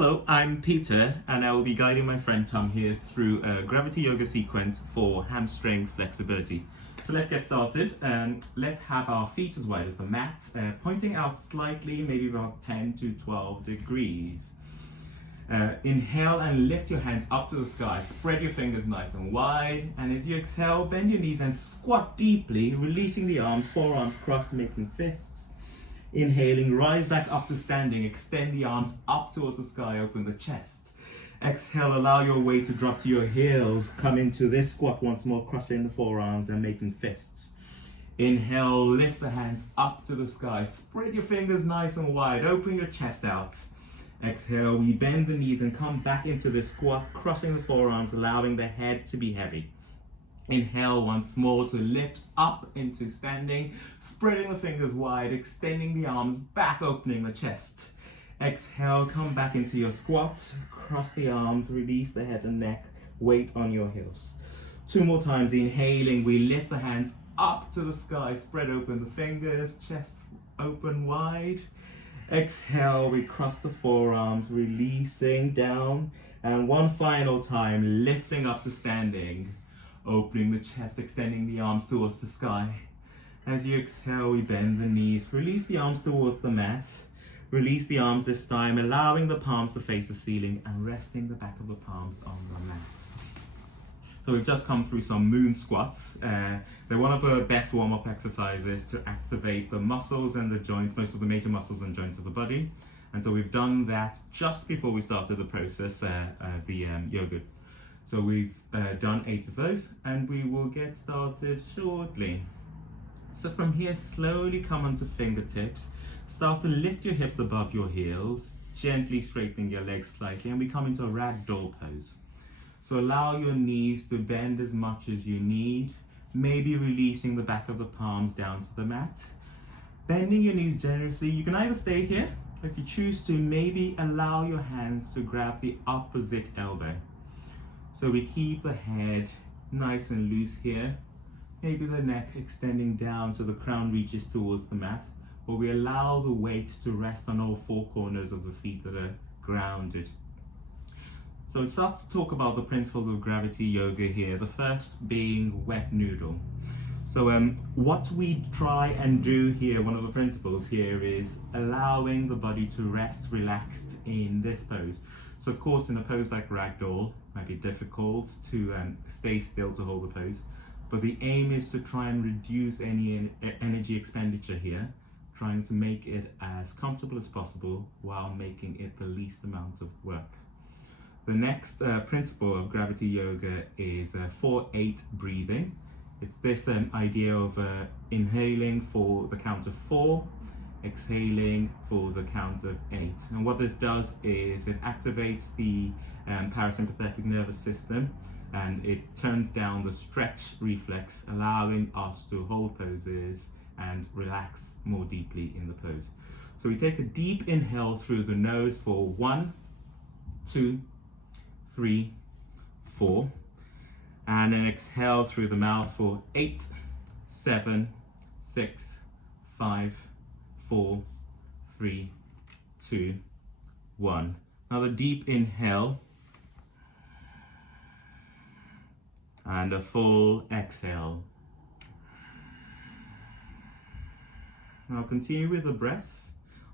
Hello, I'm Peter and I will be guiding my friend Tom here through a gravity yoga sequence for hamstring flexibility. So let's get started and let's have our feet as wide as the mat, pointing out slightly, maybe about 10 to 12 degrees. Inhale and lift your hands up to the sky, spread your fingers nice and wide, and as you exhale, bend your knees and squat deeply, releasing the arms, forearms crossed, making fists. Inhaling, rise back up to standing, extend the arms up towards the sky, open the chest. Exhale, allow your weight to drop to your heels, come into this squat once more, crossing the forearms and making fists. Inhale, lift the hands up to the sky, spread your fingers nice and wide, open your chest out. Exhale, we bend the knees and come back into this squat, crossing the forearms, allowing the head to be heavy. Inhale once more to lift up into standing, spreading the fingers wide, extending the arms back, opening the chest. Exhale, come back into your squat, cross the arms, release the head and neck, weight on your heels. 2 more times, inhaling, we lift the hands up to the sky, spread open the fingers, chest open wide. Exhale, we cross the forearms, releasing down. And one final time, lifting up to standing. Opening the chest, extending the arms towards the sky. As you exhale, we bend the knees, release the arms towards the mat. Release the arms this time, allowing the palms to face the ceiling and resting the back of the palms on the mat. So we've just come through some moon squats. They're one of the best warm-up exercises to activate the muscles and the joints, most of the major muscles and joints of the body. And so we've done that just before we started the process, the yoga. So we've done 8 of those and we will get started shortly. So from here, slowly come onto fingertips. Start to lift your hips above your heels, gently straightening your legs slightly, and we come into a ragdoll pose. So allow your knees to bend as much as you need, maybe releasing the back of the palms down to the mat. Bending your knees generously. You can either stay here, or if you choose to, maybe allow your hands to grab the opposite elbow. So we keep the head nice and loose here. Maybe the neck extending down so the crown reaches towards the mat. Or we allow the weight to rest on all 4 corners of the feet that are grounded. So start to talk about the principles of gravity yoga here. The first being wet noodle. So what we try and do here, one of the principles here, is allowing the body to rest relaxed in this pose. So of course, in a pose like ragdoll, it might be difficult to stay still to hold the pose, but the aim is to try and reduce any energy expenditure here, trying to make it as comfortable as possible while making it the least amount of work. The next principle of gravity yoga is 4-8 breathing. It's this idea of inhaling for the count of 4, exhaling for the count of 8. And what this does is it activates the parasympathetic nervous system and it turns down the stretch reflex, allowing us to hold poses and relax more deeply in the pose. So we take a deep inhale through the nose for 1, 2, 3, 4. And then exhale through the mouth for 8, 7, 6, 5, 4, 3, 2, 1. Another deep inhale. And a full exhale. I'll continue with the breath.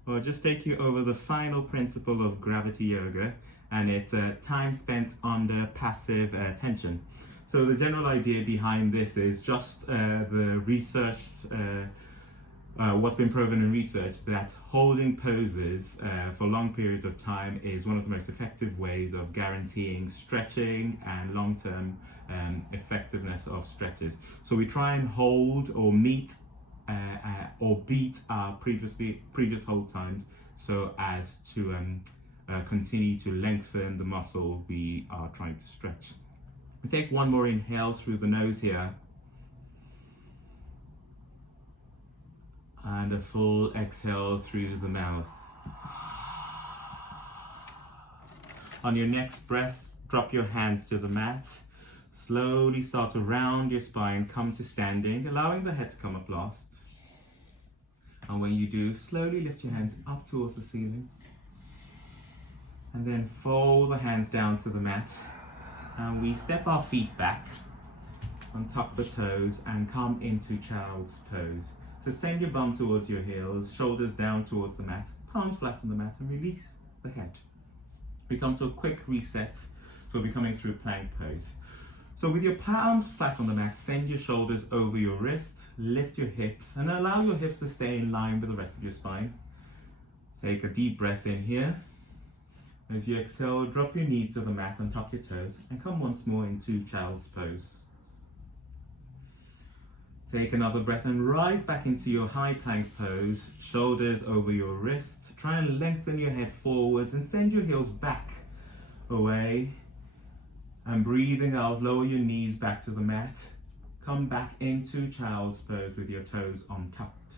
I'll just take you over the final principle of gravity yoga, and it's time spent under passive tension. So the general idea behind this is just the research, what's been proven in research, that holding poses for long periods of time is one of the most effective ways of guaranteeing stretching and long-term effectiveness of stretches. So we try and hold or meet or beat our previous hold times so as to continue to lengthen the muscle we are trying to stretch. We take one more inhale through the nose here. And a full exhale through the mouth. On your next breath, drop your hands to the mat. Slowly start to round your spine, come to standing, allowing the head to come up last. And when you do, slowly lift your hands up towards the ceiling. And then fold the hands down to the mat. And we step our feet back on top of the toes and come into child's pose. So send your bum towards your heels, shoulders down towards the mat, palms flat on the mat, and release the head. We come to a quick reset, so we'll be coming through plank pose. So with your palms flat on the mat, send your shoulders over your wrists, lift your hips, and allow your hips to stay in line with the rest of your spine. Take a deep breath in here. As you exhale, drop your knees to the mat and tuck your toes, and come once more into child's pose. Take another breath and rise back into your high plank pose, shoulders over your wrists. Try and lengthen your head forwards and send your heels back away. And breathing out, lower your knees back to the mat. Come back into child's pose with your toes untucked.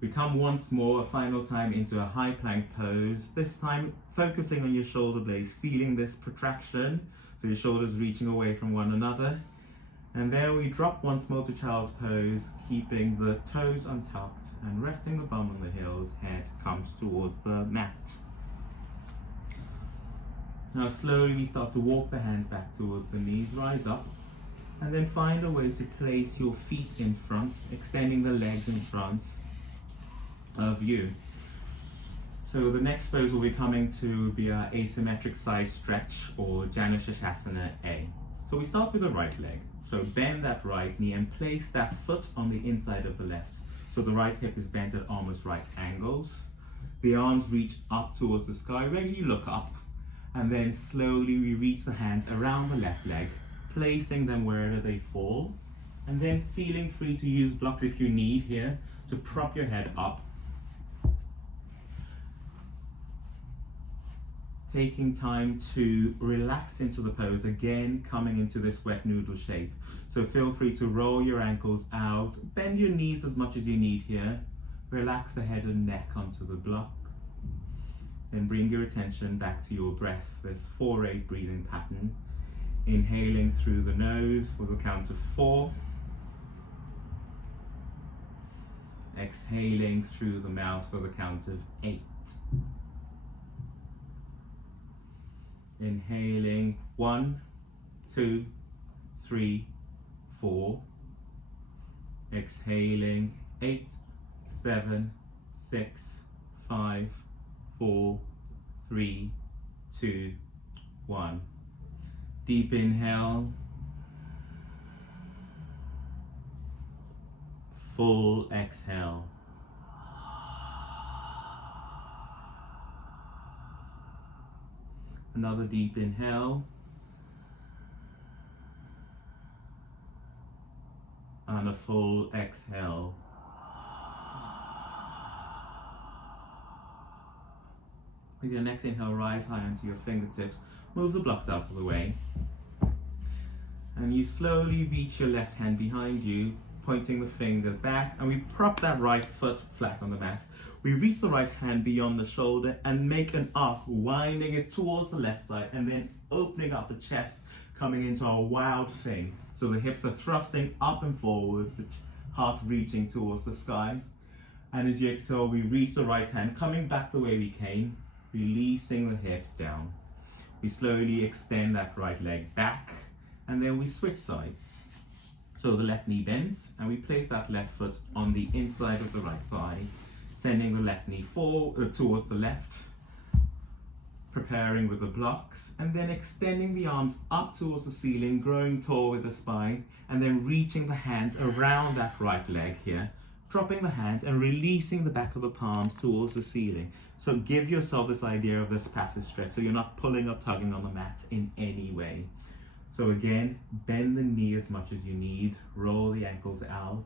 We come once more, a final time, into a high plank pose. This time focusing on your shoulder blades, feeling this protraction, so your shoulders reaching away from one another. And then we drop once more to child's pose, keeping the toes untucked and resting the bum on the heels, head comes towards the mat. Now slowly we start to walk the hands back towards the knees, rise up, and then find a way to place your feet in front, extending the legs in front of you. So the next pose will be coming to be our asymmetric side stretch, or Janu Shasana A. So we start with the right leg. So bend that right knee and place that foot on the inside of the left. So the right hip is bent at almost right angles. The arms reach up towards the sky. When you look up, and then slowly we reach the hands around the left leg, placing them wherever they fall. And then feeling free to use blocks if you need here to prop your head up. Taking time to relax into the pose, again coming into this wet noodle shape. So feel free to roll your ankles out, bend your knees as much as you need here, relax the head and neck onto the block, then bring your attention back to your breath, this 4-8 breathing pattern. Inhaling through the nose for the count of 4, exhaling through the mouth for the count of 8. Inhaling 1, 2, 3, 4. Exhaling 8, 7, 6, 5, 4, 3, 2, 1. Deep inhale. Full exhale. Another deep inhale. And a full exhale. With your next inhale, rise high onto your fingertips. Move the blocks out of the way. And you slowly reach your left hand behind you, pointing the finger back, and we prop that right foot flat on the mat. We reach the right hand beyond the shoulder and make an arc, winding it towards the left side, and then opening up the chest, coming into a wild thing. So the hips are thrusting up and forwards, the heart reaching towards the sky. And as you exhale, we reach the right hand, coming back the way we came, releasing the hips down. We slowly extend that right leg back, and then we switch sides. So the left knee bends, and we place that left foot on the inside of the right thigh, sending the left knee forward towards the left, preparing with the blocks, and then extending the arms up towards the ceiling, growing tall with the spine, and then reaching the hands around that right leg here, dropping the hands and releasing the back of the palms towards the ceiling. So give yourself this idea of this passive stretch, so you're not pulling or tugging on the mat in any way. So again, bend the knee as much as you need, roll the ankles out.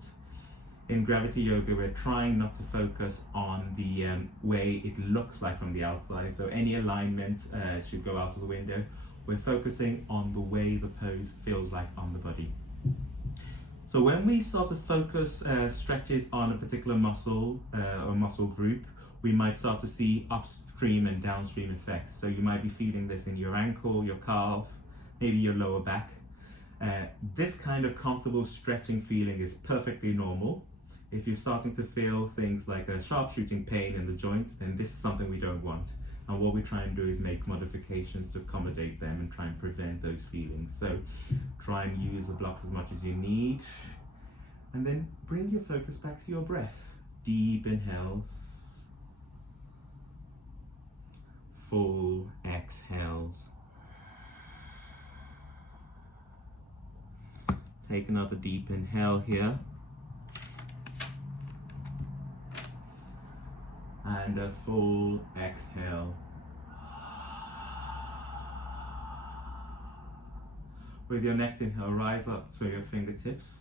In Gravity Yoga, we're trying not to focus on the way it looks like from the outside, so any alignment should go out of the window. We're focusing on the way the pose feels like on the body. So when we start to focus stretches on a particular muscle or muscle group, we might start to see upstream and downstream effects. So you might be feeling this in your ankle, your calf, maybe your lower back. This kind of comfortable stretching feeling is perfectly normal. If you're starting to feel things like a sharp shooting pain in the joints, then this is something we don't want. And what we try and do is make modifications to accommodate them and try and prevent those feelings. So try and use the blocks as much as you need. And then bring your focus back to your breath. Deep inhales. Full exhales. Take another deep inhale here. And a full exhale. With your next inhale, rise up to your fingertips.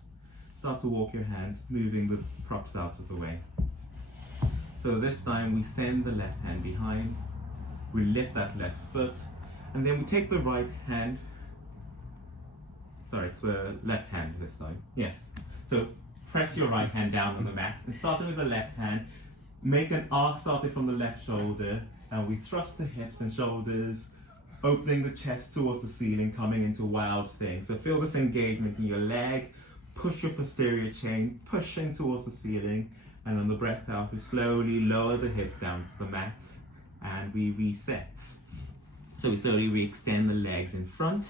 Start to walk your hands, moving the props out of the way. So this time we send the left hand behind. We lift that left foot. And then we take the right hand. Sorry, it's the left hand this time. Yes. So press your right hand down on the mat. And starting with the left hand, make an arc starting from the left shoulder. And we thrust the hips and shoulders, opening the chest towards the ceiling, coming into wild thing. So feel this engagement in your leg. Push your posterior chain, pushing towards the ceiling. And on the breath out, we slowly lower the hips down to the mat. And we reset. So we slowly re-extend the legs in front.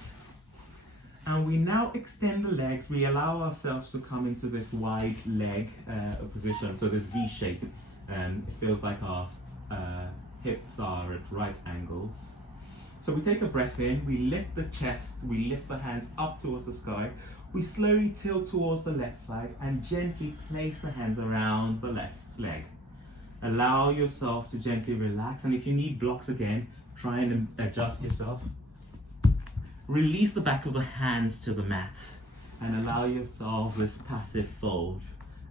And we now extend the legs. We allow ourselves to come into this wide leg position. So this V shape. And it feels like our hips are at right angles. So we take a breath in, we lift the chest, we lift the hands up towards the sky. We slowly tilt towards the left side and gently place the hands around the left leg. Allow yourself to gently relax, and if you need blocks again, try and adjust yourself. Release the back of the hands to the mat and allow yourself this passive fold.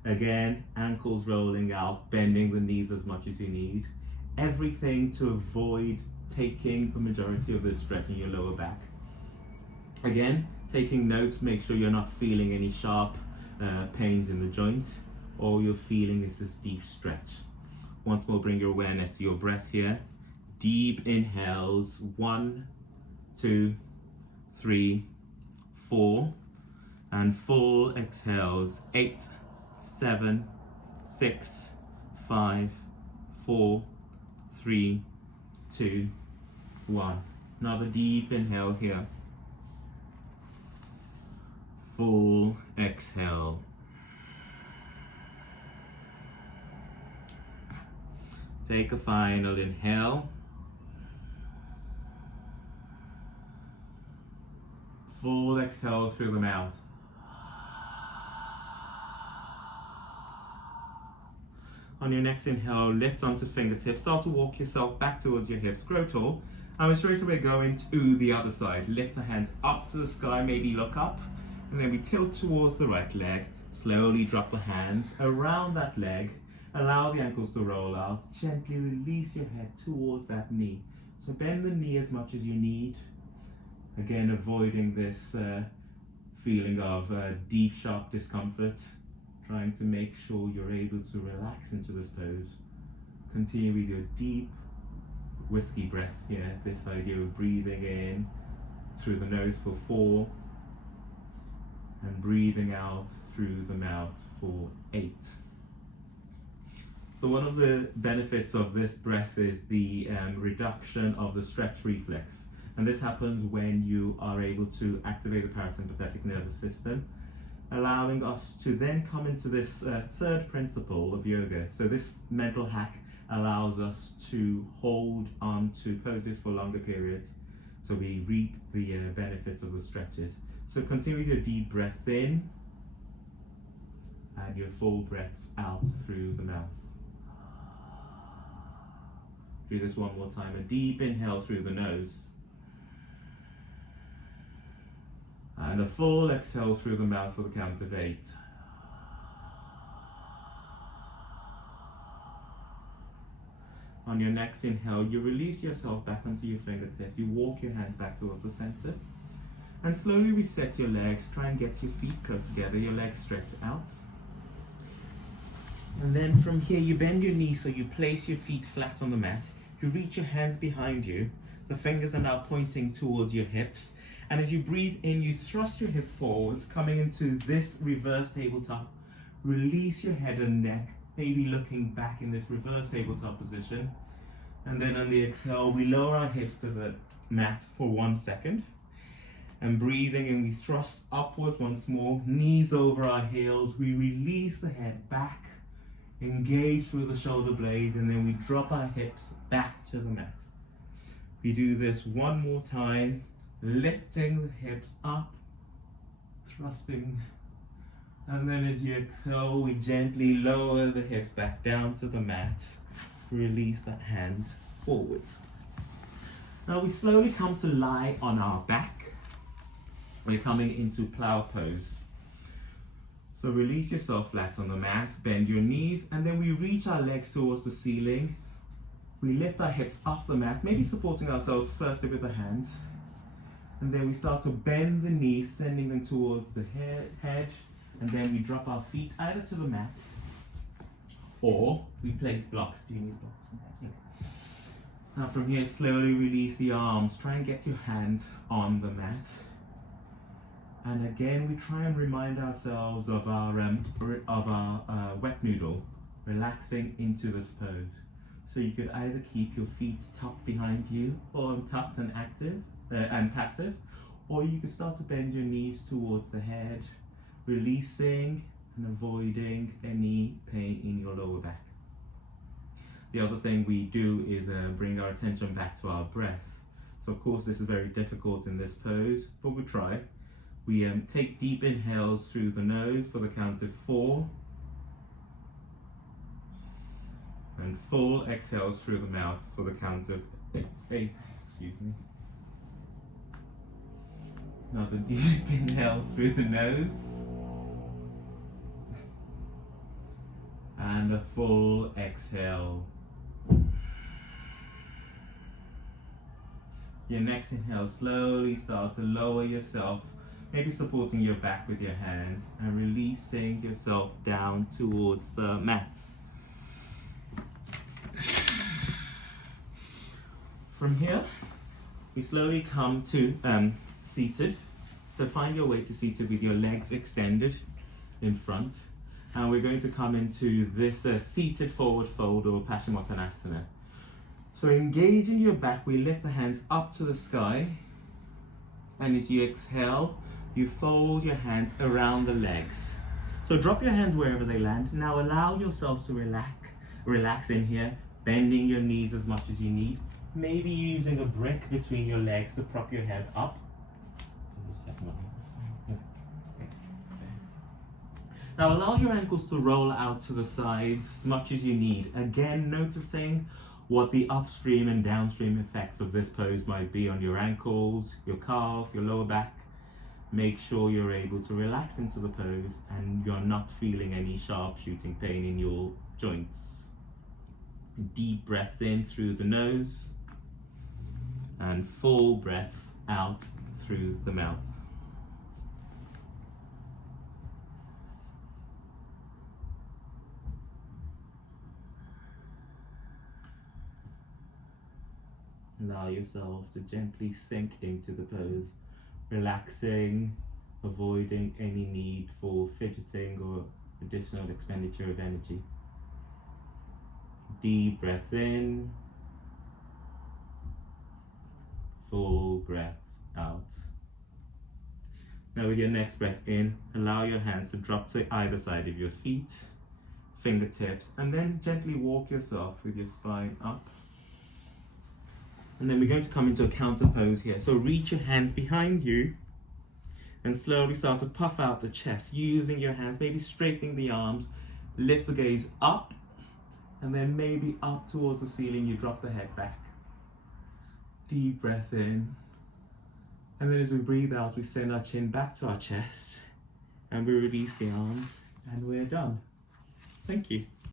Again, ankles rolling out, bending the knees as much as you need. Everything to avoid taking the majority of this stretch in your lower back. Again, taking notes, make sure you're not feeling any sharp pains in the joints. All you're feeling is this deep stretch. Once more, bring your awareness to your breath here. Deep inhales, 1, 2, 3, 4, and full exhales, 8, 7, 6, 5, 4, 3, 2, 1. Another deep inhale here. Full exhale. Take a final inhale. Full exhale through the mouth. On your next inhale, lift onto fingertips. Start to walk yourself back towards your hips. Grow tall. And we straight away go into the other side. Lift the hands up to the sky, maybe look up. And then we tilt towards the right leg. Slowly drop the hands around that leg. Allow the ankles to roll out. Gently release your head towards that knee. So bend the knee as much as you need. Again, avoiding this feeling of deep, sharp discomfort. Trying to make sure you're able to relax into this pose. Continue with your deep, whiskey breaths here. This idea of breathing in through the nose for 4 and breathing out through the mouth for 8. So one of the benefits of this breath is the reduction of the stretch reflex. And this happens when you are able to activate the parasympathetic nervous system, allowing us to then come into this third principle of yoga. So this mental hack allows us to hold on to poses for longer periods, so we reap the benefits of the stretches. So continue your deep breaths in and your full breaths out through the mouth. Do this one more time. A deep inhale through the nose. And a full exhale through the mouth for the count of 8. On your next inhale, you release yourself back onto your fingertip. You walk your hands back towards the center. And slowly reset your legs. Try and get your feet close together. Your legs stretched out. And then from here, you bend your knees so you place your feet flat on the mat. You reach your hands behind you. The fingers are now pointing towards your hips. And as you breathe in, you thrust your hips forwards, coming into this reverse tabletop. Release your head and neck, maybe looking back in this reverse tabletop position. And then on the exhale, we lower our hips to the mat for 1 second. And breathing, and we thrust upwards once more, knees over our heels. We release the head back, engage through the shoulder blades, and then we drop our hips back to the mat. We do this one more time, lifting the hips up, thrusting. And then as you exhale, we gently lower the hips back down to the mat. Release the hands forwards. Now we slowly come to lie on our back. We're coming into plow pose. So release yourself flat on the mat, bend your knees, and then we reach our legs towards the ceiling. We lift our hips off the mat, maybe supporting ourselves firstly with the hands. And then we start to bend the knees, sending them towards the head. And then we drop our feet either to the mat or we place blocks. Do you need blocks? Yes. Now from here, slowly release the arms. Try and get your hands on the mat. And again, we try and remind ourselves of our wet noodle, relaxing into this pose. So you could either keep your feet tucked behind you, or tucked and active and passive, or you could start to bend your knees towards the head, releasing and avoiding any pain in your lower back. The other thing we do is bring our attention back to our breath. So of course this is very difficult in this pose, but we'll try. We take deep inhales through the nose for the count of 4. And full exhales through the mouth for the count of 8. Excuse me. Another deep inhale through the nose. And a full exhale. Your next inhale, slowly start to lower yourself, maybe supporting your back with your hands and releasing yourself down towards the mat. From here, we slowly come to seated. So find your way to seated with your legs extended in front. And we're going to come into this seated forward fold or Paschimottanasana. So engaging your back, we lift the hands up to the sky. And as you exhale, you fold your hands around the legs. So drop your hands wherever they land. Now allow yourselves to relax in here, bending your knees as much as you need. Maybe using a brick between your legs to prop your head up. Now allow your ankles to roll out to the sides as much as you need. Again, noticing what the upstream and downstream effects of this pose might be on your ankles, your calf, your lower back. Make sure you're able to relax into the pose and you're not feeling any sharp shooting pain in your joints. Deep breaths in through the nose and full breaths out through the mouth. Allow yourself to gently sink into the pose, relaxing, avoiding any need for fidgeting or additional expenditure of energy. Deep breath in, full breaths out. Now with your next breath in, allow your hands to drop to either side of your feet, fingertips, and then gently walk yourself with your spine up. And then we're going to come into a counter pose here. So reach your hands behind you and slowly start to puff out the chest, using your hands, maybe straightening the arms, lift the gaze up, and then maybe up towards the ceiling, you drop the head back. Deep breath in. And then as we breathe out, we send our chin back to our chest and we release the arms and we're done. Thank you.